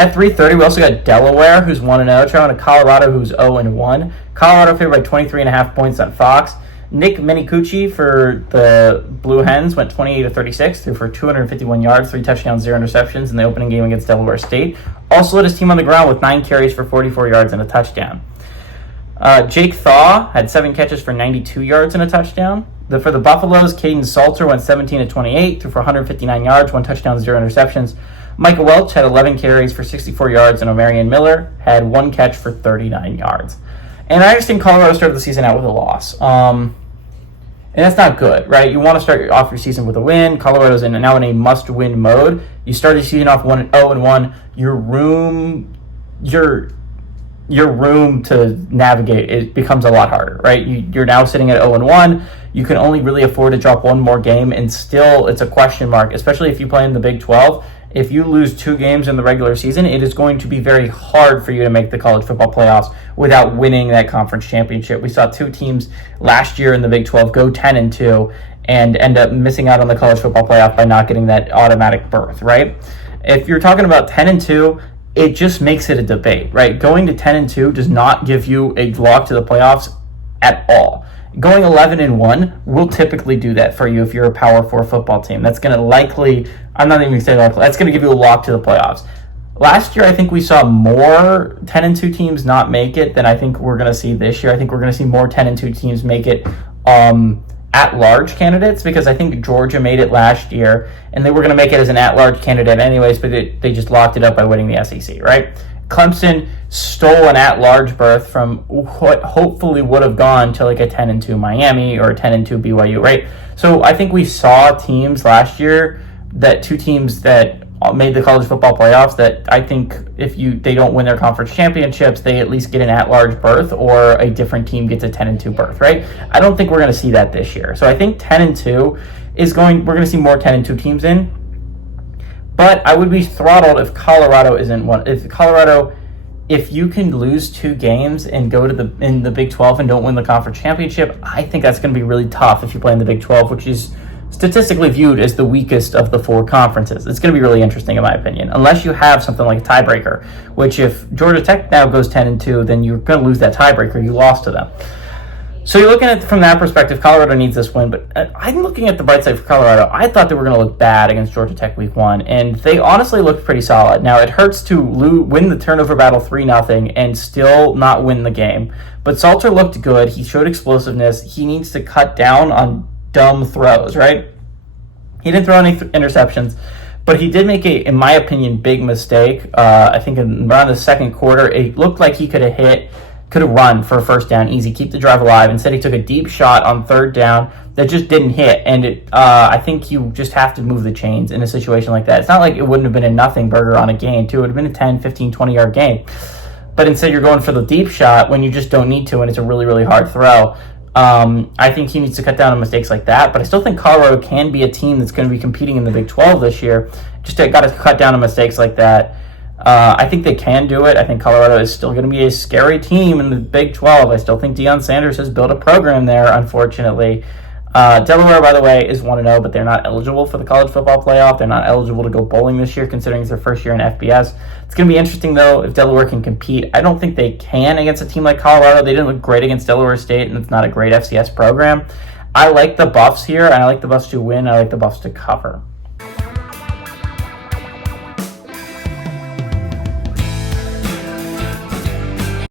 At 3:30, we also got Delaware, who's 1-0, traveling to Colorado, who's 0-1. Colorado favored by 23.5 points on Fox. Nick Minicucci for the Blue Hens went 28-36, threw for 251 yards, 3 touchdowns, 0 interceptions in the opening game against Delaware State. Also led his team on the ground with 9 carries for 44 yards and a touchdown. Jake Thaw had 7 catches for 92 yards and a touchdown. For the Buffaloes, Caden Salter went 17-28, threw for 159 yards, 1 touchdown, 0 interceptions. Micah Welch had 11 carries for 64 yards, and Omarion Miller had 1 catch for 39 yards. And I understand Colorado started the season out with a loss. And that's not good, right? You want to start off your season with a win. Colorado's now in a must-win mode. You start your season off 0-1. Your room to navigate, it becomes a lot harder, right? You're now sitting at 0-1. You can only really afford to drop one more game, and still it's a question mark, especially if you play in the Big 12. If you lose 2 games in the regular season, it is going to be very hard for you to make the college football playoffs without winning that conference championship. We saw 2 teams last year in the Big 12 go 10-2 and end up missing out on the college football playoff by not getting that automatic berth, right? If you're talking about 10-2, it just makes it a debate, right? Going to 10-2 does not give you a lock to the playoffs at all. Going 11-1 will typically do that for you if you're a Power 4 football team. That's going to likely, I'm not even going to say likely, that's going to give you a lock to the playoffs. Last year, I think we saw more 10-2 teams not make it than I think we're going to see this year. I think we're going to see more 10-2 teams make it at-large candidates, because I think Georgia made it last year, and they were going to make it as an at-large candidate anyways, but they just locked it up by winning the SEC, right? Clemson stole an at-large berth from what hopefully would have gone to like a 10-2 Miami or a 10-2 BYU, right? So I think we saw teams last year, that 2 teams that made the college football playoffs, that I think if they don't win their conference championships, they at least get an at-large berth, or a different team gets a 10-2 berth, right? I don't think we're going to see that this year. So I think 10-2 we're going to see more 10-2 teams in. But I would be throttled if Colorado isn't one. If you can lose 2 games and go to in the Big 12 and don't win the conference championship, I think that's going to be really tough if you play in the Big 12, which is statistically viewed as the weakest of the 4 conferences. It's going to be really interesting, in my opinion, unless you have something like a tiebreaker, which if Georgia Tech now goes 10-2, then you're going to lose that tiebreaker. You lost to them. So you're looking at it from that perspective. Colorado needs this win, but I'm looking at the bright side for Colorado. I thought they were going to look bad against Georgia Tech week 1, and they honestly looked pretty solid. Now, it hurts to win the turnover battle 3-0 and still not win the game, but Salter looked good. He showed explosiveness. He needs to cut down on dumb throws, right? He didn't throw any interceptions, but he did make in my opinion, big mistake. I think around the second quarter, it looked like he could have run for a first down easy, keep the drive alive. Instead, he took a deep shot on 3rd down that just didn't hit. And I think you just have to move the chains in a situation like that. It's not like it wouldn't have been a nothing burger on a gain, too. It would have been a 10, 15, 20-yard gain. But instead, you're going for the deep shot when you just don't need to, and it's a really, really hard throw. I think he needs to cut down on mistakes like that. But I still think Colorado can be a team that's going to be competing in the Big 12 this year. Just got to cut down on mistakes like that. I think they can do it. I think Colorado is still going to be a scary team in the Big 12. I still think Deion Sanders has built a program there, unfortunately. Delaware, by the way, is 1-0, but they're not eligible for the college football playoff. They're not eligible to go bowling this year, considering it's their first year in FBS. It's going to be interesting, though, if Delaware can compete. I don't think they can against a team like Colorado. They didn't look great against Delaware State, and it's not a great FCS program. I like the Buffs here, and I like the Buffs to win. I like the Buffs to cover.